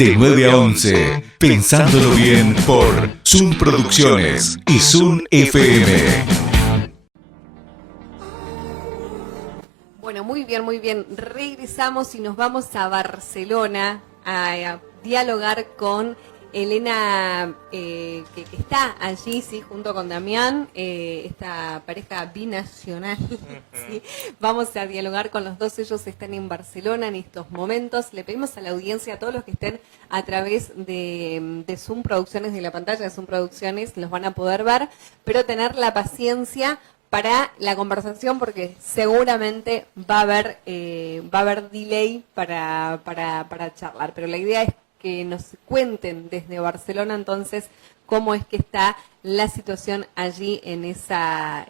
De 9 a 11, Pensándolo Bien por Zoom Producciones y Zoom FM. Bueno, muy bien, muy bien. Regresamos y nos vamos a Barcelona a dialogar con Elena, que está allí, sí, junto con Damián, esta pareja binacional. ¿Sí? Vamos a dialogar con los dos, ellos están en Barcelona en estos momentos. Le pedimos a la audiencia, a todos los que estén a través de Zoom Producciones, de la pantalla de Zoom Producciones, los van a poder ver, pero tener la paciencia para la conversación, porque seguramente va a haber delay para charlar, pero la idea es que nos cuenten desde Barcelona entonces cómo es que está la situación allí en esa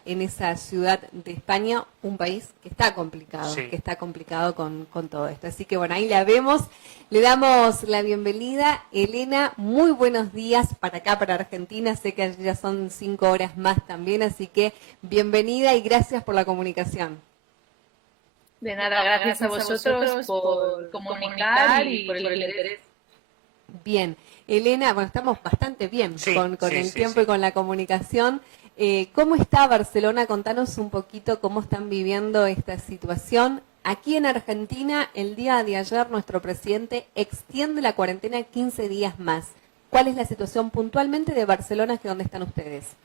ciudad de España, un país que está complicado, sí, que está complicado con todo esto. Así que bueno, ahí la vemos, le damos la bienvenida. Elena, muy buenos días para acá, para Argentina, sé que allí ya son 5 horas más también, así que bienvenida y gracias por la comunicación. De nada, gracias a vosotros por comunicar y por el interés. Bien, Elena, bueno, estamos bastante bien con el tiempo y con la comunicación. ¿Cómo está Barcelona? Contanos un poquito cómo están viviendo esta situación. Aquí en Argentina, el día de ayer, nuestro presidente extiende la cuarentena 15 días más. ¿Cuál es la situación puntualmente de Barcelona, que dónde están ustedes?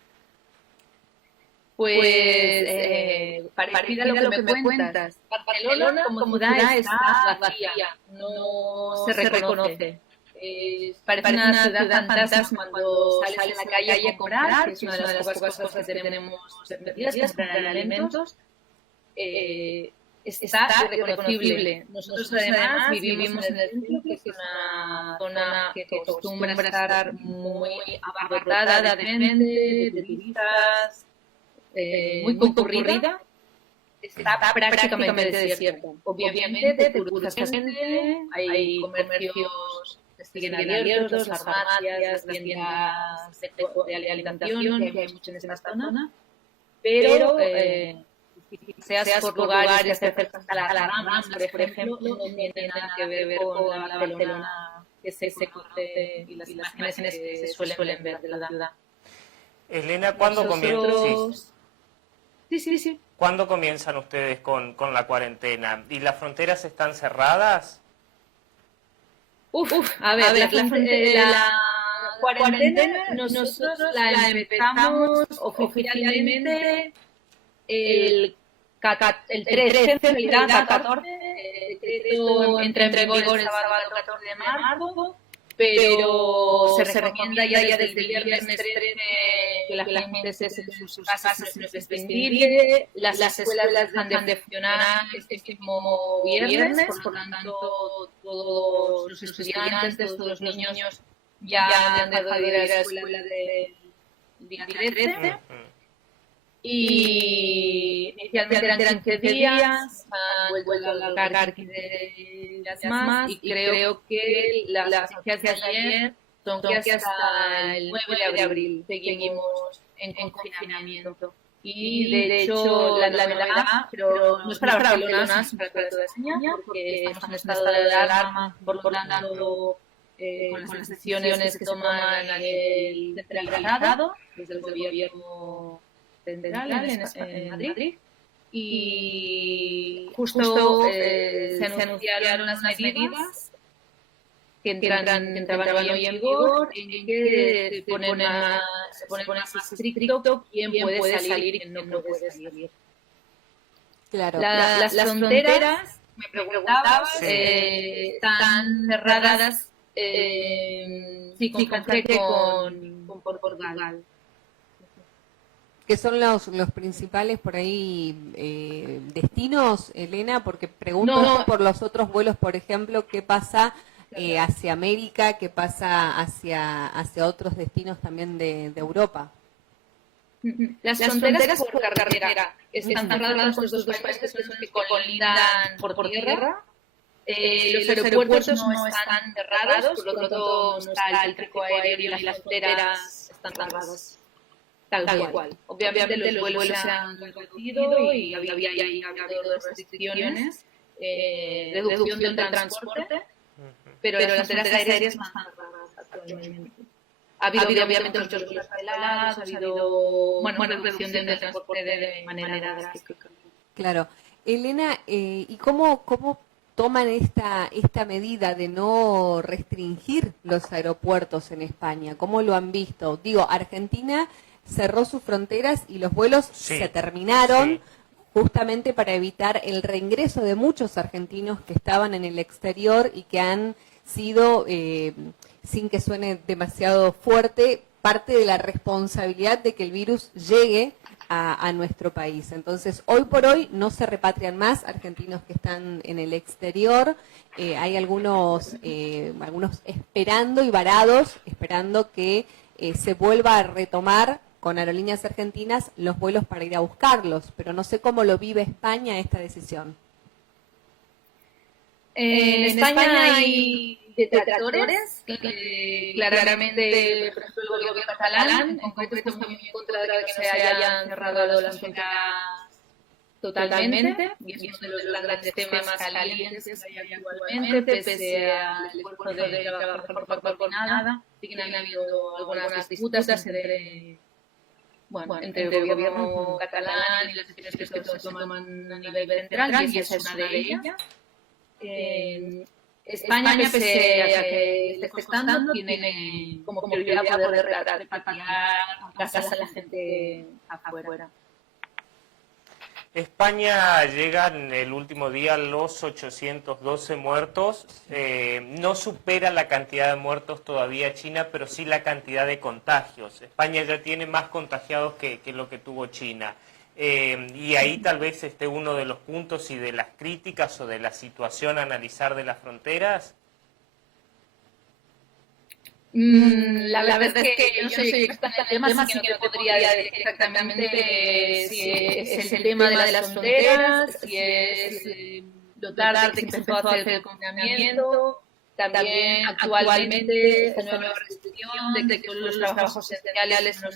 Pues, parecida a lo que me cuentas. Barcelona como ciudad está vacía, no se reconoce. Parece una ciudad fantasma cuando sales a la calle a comprar, que es una de las pocas cosas que tenemos permitidas, comprar alimentos. Está irreconocible. Nosotros además vivimos en el centro, que es una zona que acostumbra a estar muy abarrotada de gente, de turistas, muy concurrida. Está prácticamente desierta. Obviamente, te cruzas gente, hay comercios que siguen abiertos, las farmacias, las tiendas de alimentación, que hay mucho en esta zona, pero seas por lugares cerca a las Ramblas, por ejemplo, no tiene nada que ver con la Barcelona que se conoce y las imágenes que se suelen ver de la ciudad. Elena, ¿cuándo comienza? Sí. ¿Cuándo comienzan ustedes con la cuarentena? ¿Y las fronteras están cerradas? A ver, la cuarentena nosotros la empezamos oficialmente el 13, en realidad 14, entra en vigor el sábado 14 de marzo, pero se recomienda ya desde el viernes 13 que la gente se quede en sus casas sin prescindir. Las escuelas dejan de funcionar este mismo viernes, por lo tanto todos los estudiantes, todos los niños ya han dejado de ir a la escuela del día 13. Y inicialmente eran 15 días, vuelvo a alargar 15 días más, y creo que las noticias de ayer son que hasta el 9 de abril seguimos en confinamiento. Y de hecho, la verdad, pero no es para Barcelona, sino para toda España, porque estamos en estado de alarma, por lo tanto, con las decisiones que toman a nivel centralizado, desde el gobierno central en Madrid, y justo se anunciaron unas medidas que entraban hoy en vigor, en que se pone más estricto quién puede salir y quién no puede salir. Claro. Las fronteras, me preguntabas, están cerradas, sí, con Portugal. ¿Qué son los principales por ahí destinos, Elena? Porque pregunto por los otros vuelos, por ejemplo, ¿qué pasa hacia América? ¿Qué pasa hacia otros destinos también de Europa? Las fronteras por carretera están cerradas con estos dos países que colindan por tierra. Los aeropuertos no están cerrados, por lo tanto no está el tráfico aéreo y las fronteras están cerradas. Tal cual. Obviamente los vuelos se han reducido y había habido restricciones, reducción del transporte, pero las fronteras aéreas están cerradas actualmente. Ha habido obviamente muchos vuelos cancelados, ha habido reducción del transporte de manera drástica. Claro. Elena, ¿y cómo toman esta medida de no restringir los aeropuertos en España? ¿Cómo lo han visto? Digo, Argentina cerró sus fronteras y los vuelos se terminaron justamente para evitar el reingreso de muchos argentinos que estaban en el exterior y que han sido, sin que suene demasiado fuerte, parte de la responsabilidad de que el virus llegue a nuestro país. Entonces, hoy por hoy no se repatrian más argentinos que están en el exterior. Hay algunos esperando y varados, esperando que se vuelva a retomar con Aerolíneas Argentinas los vuelos para ir a buscarlos, pero no sé cómo lo vive España esta decisión. En España hay detractores que claramente, por ejemplo, el gobierno catalán, en concreto, está muy en contra de que se hayan cerrado las fronteras totalmente, y es uno de los grandes temas calientes que hay actualmente, pese al esfuerzo de trabajar por coordinada, sí que han habido algunas disputas entre el gobierno catalán y las decisiones que se toman a nivel central, y esa es una de ellas. España, pese a que esté costando, tiene como prioridad poder repatriar a casa a la gente afuera. España llega en el último día a los 812 muertos. No supera la cantidad de muertos todavía China, pero sí la cantidad de contagios. España ya tiene más contagiados que lo que tuvo China. Y ahí tal vez esté uno de los puntos y de las críticas o de la situación a analizar de las fronteras. La verdad es que yo no soy experta en el tema, así que no podría decir exactamente si es el tema de las fronteras, si es lo tarde que se empezó a hacer el confinamiento. También actualmente esta nueva restricción de que los trabajos esenciales son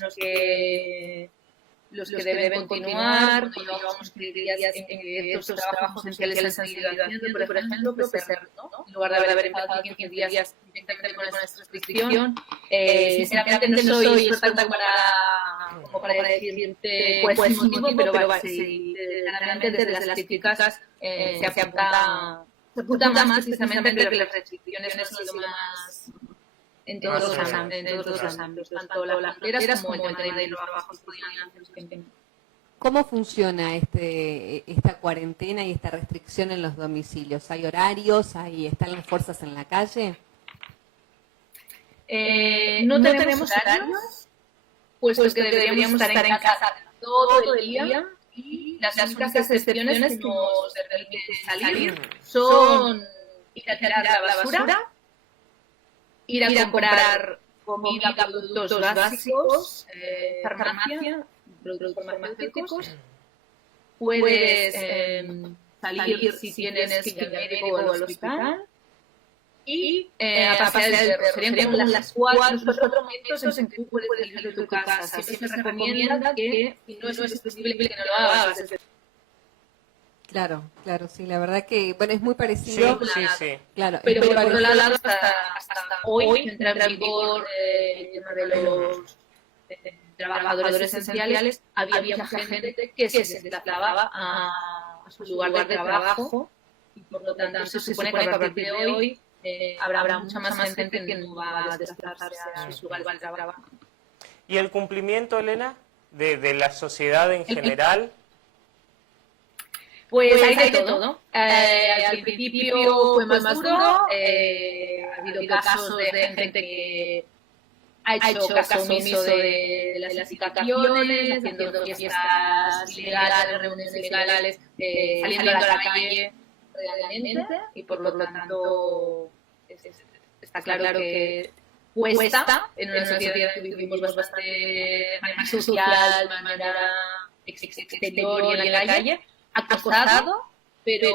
los que deben continuar, cuando llevamos 15 días en que estos trabajos esenciales han seguido haciendo, por ejemplo, PCR, ¿no? En lugar de haber empezado 15 días directamente con esta restricción. Sinceramente no soy experta como para decirte cuál es el motivo, pero claramente desde las críticas se apunta más precisamente que las restricciones no son lo más en todos los ámbitos, tanto las fronteras como el tema de los trabajos cotidianos. ¿Cómo funciona esta cuarentena y esta restricción en los domicilios? ¿Hay horarios? ¿Están las fuerzas en la calle? No tenemos horarios, puesto que deberíamos estar en casa todo el día, y las únicas excepciones que nos permiten salir son ir a tirar la basura, ir a comprar comida, productos básicos, farmacia, productos farmacéuticos. Puedes salir si tienes que ir al médico o al hospital. Y a pasear el perro. Serían como los cuatro momentos en que tú puedes salir de tu casa. Siempre se recomienda que, si no es posible, que no lo hagas. Claro, sí, la verdad que, bueno, es muy parecido. Sí. Claro, pero por otro lado, hasta hoy entra en vigor el tema de los trabajadores esenciales. Había mucha gente que se desplazaba a su lugar de trabajo, y por lo tanto se supone que a partir de hoy habrá mucha más gente que no va a desplazarse a su lugar de trabajo. ¿Y el cumplimiento, Elena, de la sociedad en general? Pues hay de todo. Al principio fue más duro, ha habido casos de gente que ha hecho caso omiso de las indicaciones, haciendo fiestas ilegales, reuniones ilegales, saliendo a la calle realmente, y por lo tanto está claro que cuesta en una sociedad que vivimos bastante de manera social, de manera exterior y en la calle. Ha costado, pero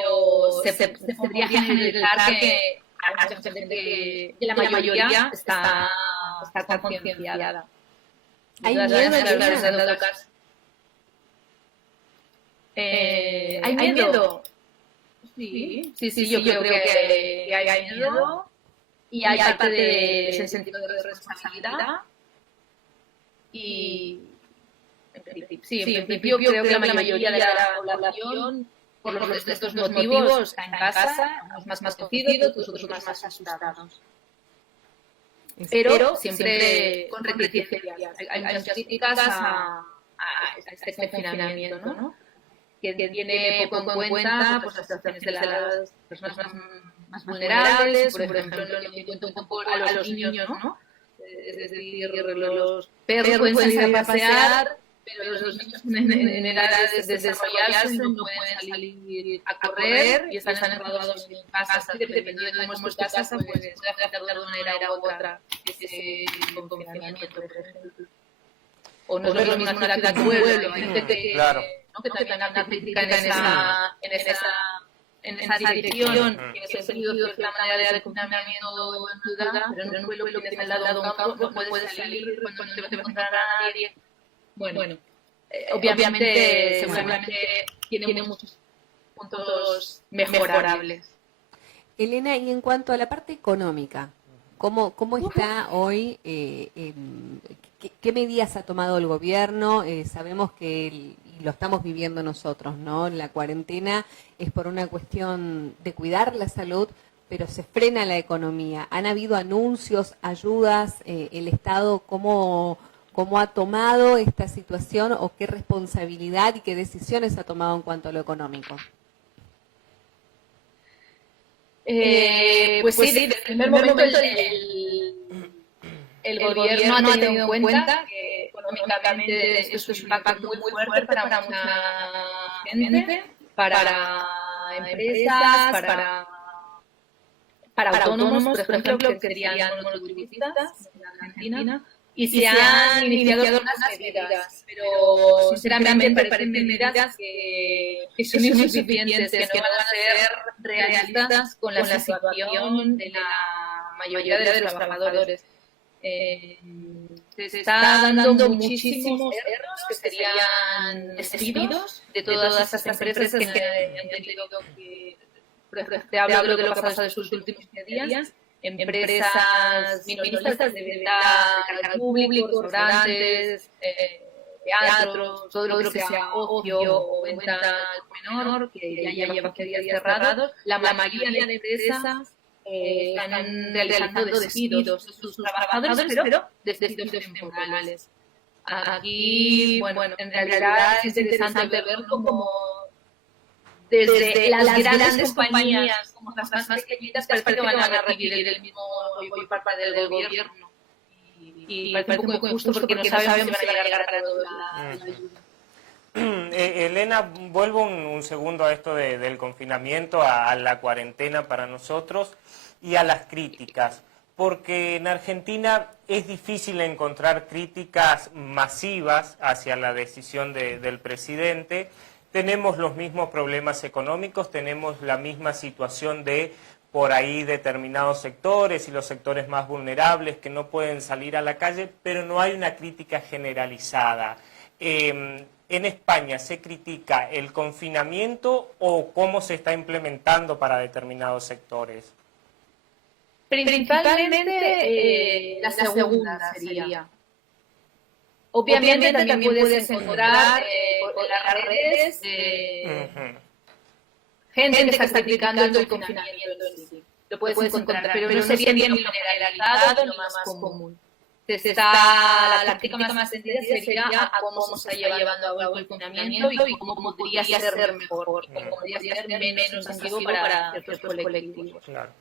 se podría generalizar que hay mucha gente que la mayoría está concienciada. ¿Hay miedo? ¿Hay miedo? Sí, yo creo que hay miedo. y hay parte de ese sentido de responsabilidad y en principio creo que la mayoría de la población por estos motivos está en casa, unos más cocidos, otros más asustados. Pero siempre con reticencias. Hay muchas críticas a este confinamiento, ¿no? Que tiene poco en cuenta pues, las situaciones de las personas más vulnerables, por ejemplo, no tiene en cuenta a los niños, ¿no? Es decir, los perros pueden salir a pasear, pero los niños en edades de desarrollarse no pueden salir a correr y están encerrados en casa. Dependiendo de cómo es tu casa, pues puede afectar de una manera u otra ese confinamiento, por ejemplo. O no es lo mismo una ciudad que un pueblo. Hay gente que también una crítica en esa dirección, que en ese sentido de cierta manera de confinamiento en ciudad, pero en un pueblo que tiene al lado un campo no puedes salir cuando no te va a encontrar a nadie. Bueno, obviamente, seguramente tiene muchos puntos mejorables. Elena, y en cuanto a la parte económica, ¿cómo está hoy? ¿Qué medidas ha tomado el gobierno? Sabemos que y lo estamos viviendo nosotros, ¿no? La cuarentena es por una cuestión de cuidar la salud, pero se frena la economía. ¿Han habido anuncios, ayudas? ¿El Estado cómo ha tomado esta situación o qué responsabilidad y qué decisiones ha tomado en cuanto a lo económico? Pues sí, desde el primer momento el gobierno ha tenido en cuenta que económicamente esto es un impacto muy fuerte para mucha gente, para empresas, para autónomos, por ejemplo, que serían monotributistas en Argentina. Y se han iniciado algunas medidas, pero sinceramente me parecen medidas que son insuficientes, que no van a ser realistas con la situación de la mayoría de los trabajadores. Se está dando muchísimos errores que serían despidos de todas estas empresas que han tenido que... Te hablo de lo que ha pasado en sus últimos días. Empresas minoristas de venta de carga público, restaurantes, teatros, todo lo que sea ocio o venta al menor, que ya lleva 15 días cerrados. La mayoría de empresas están realizando despidos de sus trabajadores, pero despidos temporales. Aquí, bueno, en realidad es interesante ver cómo desde las grandes compañías como las más pequeñitas parece que van a recibir el mismo apoyo por parte del gobierno. Y parece un poco injusto porque no sabemos si van a llegar para todos la ayuda. Elena, vuelvo un segundo a esto del confinamiento, a la cuarentena para nosotros y a las críticas. Porque en Argentina es difícil encontrar críticas masivas hacia la decisión del presidente. Tenemos los mismos problemas económicos, tenemos la misma situación de por ahí determinados sectores y los sectores más vulnerables que no pueden salir a la calle, pero no hay una crítica generalizada. ¿En España se critica el confinamiento o cómo se está implementando para determinados sectores? Principalmente la segunda sería. Obviamente también puedes encontrar por las redes gente que está criticando el confinamiento. Lo puedes encontrar, pero no sería ni lo generalizado ni lo más común. La crítica más extendida sería a cómo se está llevando a cabo el confinamiento y cómo podría ser mejor, cómo podría ser menos nocivo para ciertos colectivos. Claro.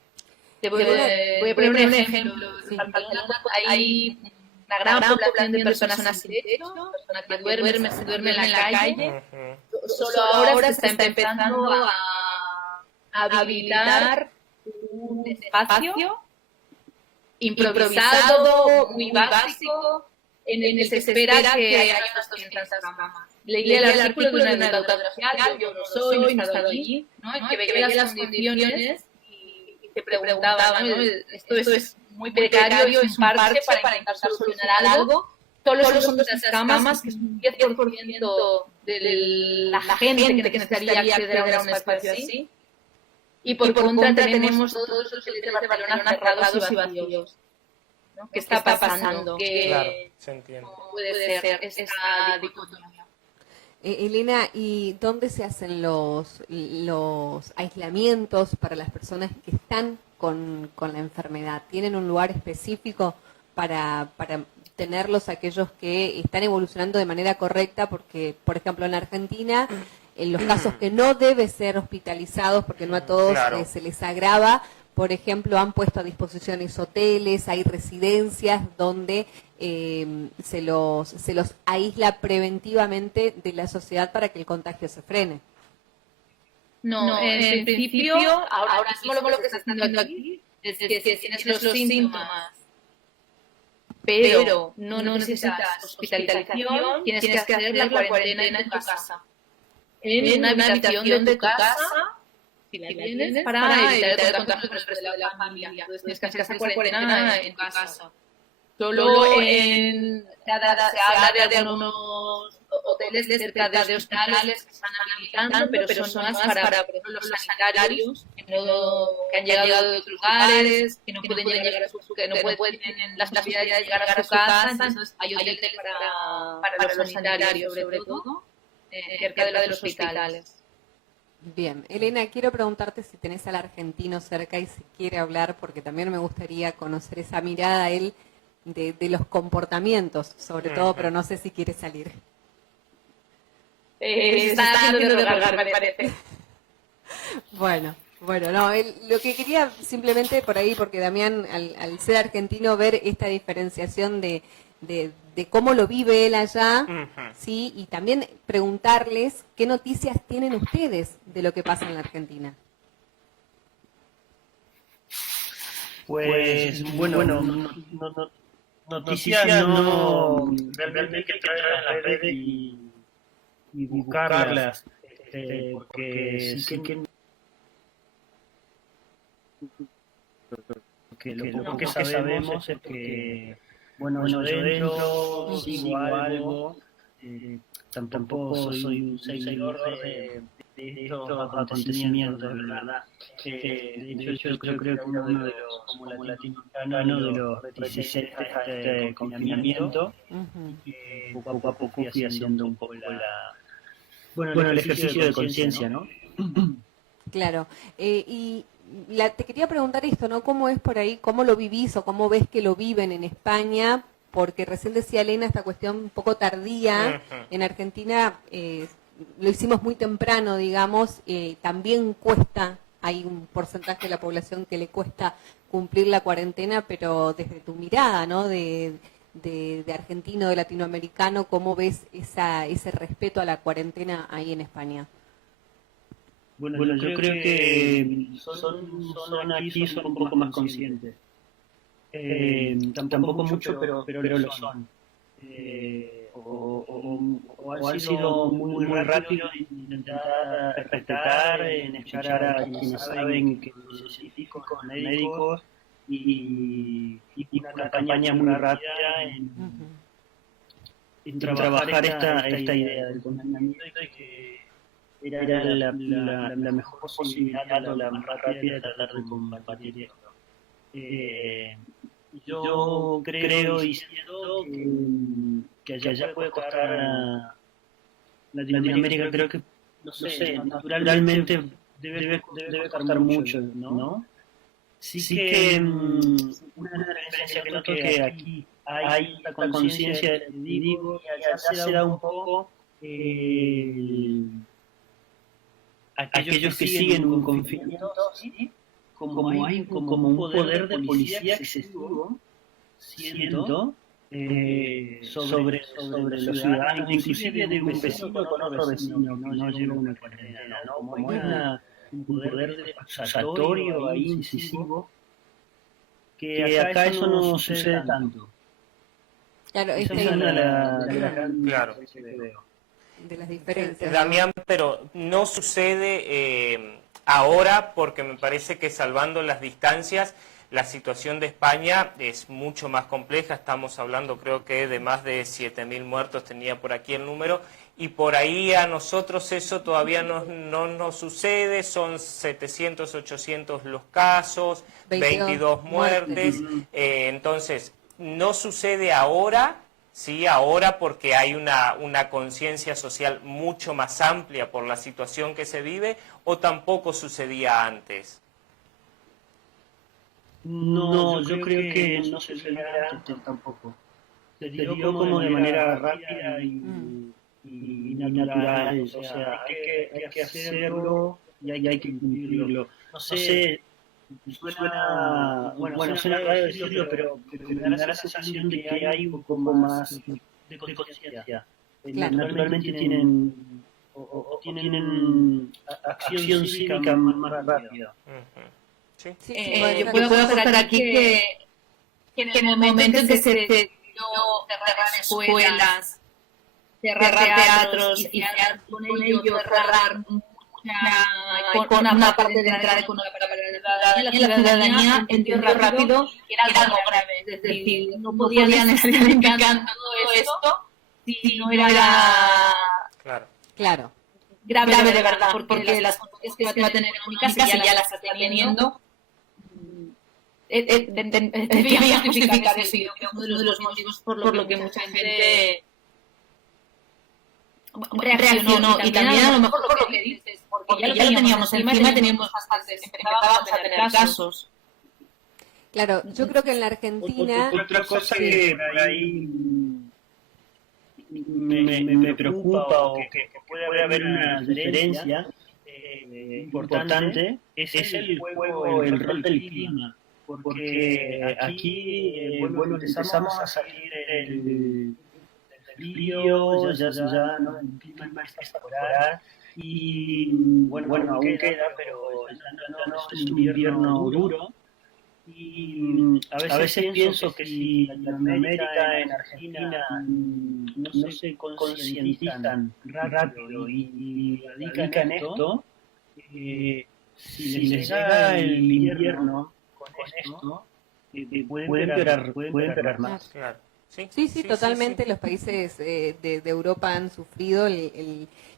Te voy a poner un ejemplo. Hay una gran población de personas sin techo, personas que duermen en la calle. Solo ahora se está empezando a habilitar un espacio improvisado, muy básico, en el que se espera que haya unas 200 camas. Leí el artículo de una educadora social, yo no soy, no he estado allí, ¿no? Que veía las condiciones y te preguntaban, ¿no? Esto es muy precario, es un parche para intentar solucionar algo. Solo son esas camas, que es un 10% de la gente que necesitaría acceder a un espacio así. Y por contra tenemos todos los hoteles de Barcelona cerrados y vacíos. ¿No? ¿Qué está pasando? Claro, se entiende. ¿Cómo puede ser esta dicotomía? Elena, ¿y dónde se hacen los aislamientos para las personas que están con la enfermedad? ¿Tienen un lugar específico para tenerlos aquellos que están evolucionando de manera correcta? Porque, por ejemplo, en Argentina, en los casos que no deben ser hospitalizados, porque no a todos Claro. se les agrava, por ejemplo, han puesto a disposición hoteles, hay residencias donde se los aísla preventivamente de la sociedad para que el contagio se frene. No, en principio, ahora mismo lo que se está haciendo aquí es que si tienes los síntomas, pero no necesitas hospitalización, tienes que hacer la cuarentena en tu casa. En una habitación de tu casa, si la tienes, para evitar el contagio con el resto de la familia. Entonces tienes que hacer esa cuarentena en tu casa. Solo se habla de algunos hoteles cerca de hospitales que están habilitando, pero son más para por ejemplo, los sanitarios que han llegado de otros lugares, que no pueden llegar a su que no tienen las posibilidades de llegar a su casa. Entonces hay hoteles para los sanitarios, sobre todo, cerca de los hospitales. Bien, Elena, quiero preguntarte si tenés al argentino cerca y si quiere hablar, porque también me gustaría conocer esa mirada a él de los comportamientos, sobre todo, pero no sé si quiere salir. Se está haciendo de rogar, me parece. Bueno, no, lo que quería simplemente por ahí, porque Damián, al ser argentino, ver esta diferenciación de cómo lo vive él allá, ¿sí? Y también preguntarles qué noticias tienen ustedes de lo que pasa en la Argentina. Pues, bueno, noticias no realmente hay que traer a las redes y buscarlas, porque sí que lo que sabemos es que, bueno, yo dentro sigo algo, tampoco soy un seguidor de estos acontecimientos, de verdad. De hecho, yo creo que uno de los, como latinoamericano, de los reticentes a este confinamiento, poco a poco fui haciendo un poco el ejercicio de conciencia, ¿no? Claro, y te quería preguntar esto, ¿no? ¿Cómo es por ahí, cómo lo vivís o cómo ves que lo viven en España? Porque recién decía Elena esta cuestión un poco tardía. En Argentina lo hicimos muy temprano, digamos, también cuesta, hay un porcentaje de la población que le cuesta cumplir la cuarentena, pero desde tu mirada, ¿no? De argentino, de latinoamericano, ¿cómo ves ese respeto a la cuarentena ahí en España? Bueno, yo creo que son aquí son un poco más conscientes. Tampoco mucho, pero lo son. O han sido muy rápido en intentar respetar, en escuchar a quienes saben que los científicos, médicos, y una campaña muy rápida en trabajar esta idea del confinamiento y que era la mejor posibilidad o la más rápida de tratar de combatir esto. Yo creo y siento que allá puede costar a Latinoamérica, creo que, no sé, naturalmente debe costar mucho, ¿no? Sí que una diferencia que noto que aquí hay la conciencia del digo y allá se da un poco aquellos que siguen un confinamiento, ¿sí? Como un poder de policía excesivo, siento, sobre los ciudadanos, inclusive de un vecino con otro vecino, no lleva una cuarentena, ¿no? Como hay un poder de acusatorio ahí incisivo, que acá eso no sucede tanto. Claro, Esa es una de las Claro. que veo. de las diferencias. Damián, pero no sucede ahora porque me parece que salvando las distancias, la situación de España es mucho más compleja. Estamos hablando creo que de más de 7.000 muertos, tenía por aquí el número, y por ahí a nosotros eso todavía no nos sucede, son 700, 800 los casos, 22 muertes, entonces no sucede ahora, sí, ahora porque hay una conciencia social mucho más amplia por la situación que se vive, o tampoco sucedía antes. No, yo creo que no se sucedía antes tampoco. Se dio como de manera rápida y natural, o sea, hay que hacerlo y hay que cumplirlo. No sé, suena raro decirlo, pero me da la sensación de que hay un poco más de conciencia. Claro. Naturalmente tienen acción cívica más rápida. ¿Sí? Sí, Yo puedo aportar aquí que en el momento en que se decidió cerrar escuelas, cerrar teatros y con ello cerrar con una parte de entrada económica para la ciudadanía entendió rápido que era algo grave. Es decir, no podían estar implicando todo esto si no era Claro. grave de verdad, porque las consecuencias que va a tener económicas ya las está teniendo. Debía justificar eso. Creo que uno de los motivos por lo que mucha gente reaccionó, y también a lo mejor por lo que dices, porque ya lo teníamos encima y teníamos bastantes, empezábamos a tener casos. Claro, yo creo que en la Argentina... Otra cosa que por ahí me preocupa o que puede haber una diferencia importante es el rol del clima. Porque aquí, empezamos a salir del frío, ya ¿no? El clima empieza a mejorar y, bueno, aún queda, pero no es un invierno duro. Y a veces pienso que si Latinoamérica, en Argentina, no se concientizan rápido y radican esto, si les llega el invierno con esto, pueden empeorar más. Claro. Sí, totalmente. Los países de Europa han sufrido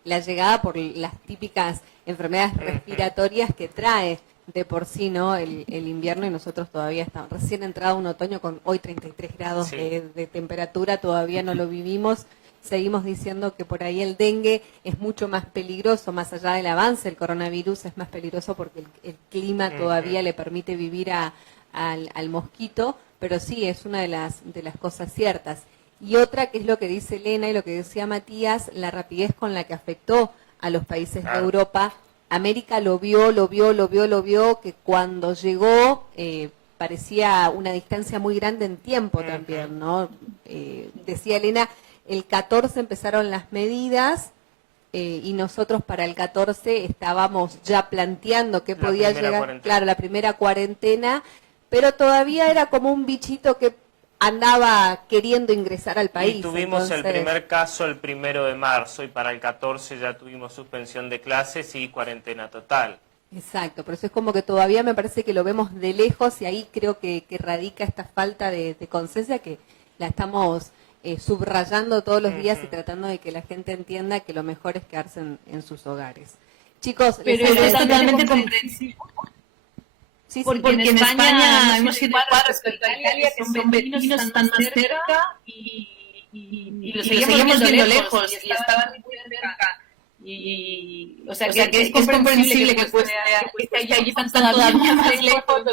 la llegada por las típicas enfermedades respiratorias que trae de por sí, ¿no? El invierno, y nosotros todavía estamos recién entrado un otoño con hoy 33 grados de temperatura, todavía no lo vivimos. Seguimos diciendo que por ahí el dengue es mucho más peligroso, más allá del avance del coronavirus, es más peligroso porque el clima todavía le permite vivir al mosquito, pero sí, es una de las cosas ciertas. Y otra, que es lo que dice Elena y lo que decía Matías, la rapidez con la que afectó a los países de Europa. América lo vio, que cuando llegó parecía una distancia muy grande en tiempo también, ¿no? Decía Elena, el 14 empezaron las medidas y nosotros para el 14 estábamos ya planteando que podía llegar, claro, la primera cuarentena, pero todavía era como un bichito que andaba queriendo ingresar al país. Y tuvimos el primer caso el 1 de marzo y para el 14 ya tuvimos suspensión de clases y cuarentena total. Exacto, por eso es como que todavía me parece que lo vemos de lejos y ahí creo que radica esta falta de conciencia que la estamos subrayando todos los días y tratando de que la gente entienda que lo mejor es quedarse en sus hogares. Chicos, pero es totalmente comprensible. Sí, porque en España hemos sido igual respecto a Italia, que son vecinos, están más cerca y lo seguimos viendo lejos y estaban muy cerca. O sea, que es comprensible que allí están todavía más lejos.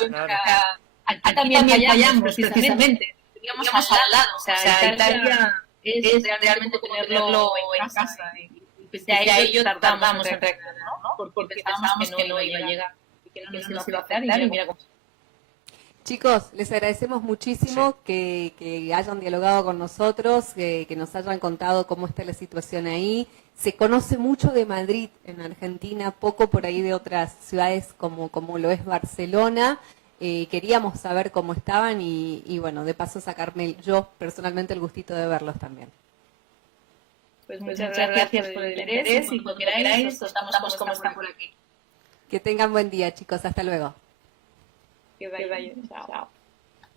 Aquí también fallamos, precisamente. Teníamos al lado. O sea, Italia es realmente tenerlo en casa. Y pese a ello tardamos en reaccionar, ¿no? Porque pensábamos que no iba a llegar. Que no nos iba a afectar y mira cómo... Chicos, les agradecemos muchísimo que hayan dialogado con nosotros, que nos hayan contado cómo está la situación ahí. Se conoce mucho de Madrid en Argentina, poco por ahí de otras ciudades como lo es Barcelona. Queríamos saber cómo estaban y bueno, de paso sacarme yo personalmente el gustito de verlos también. Pues muchas gracias por el interés y cuando queráis os contamos cómo están por aquí. Que tengan buen día, chicos. Hasta luego. Que vaya bien. Chao.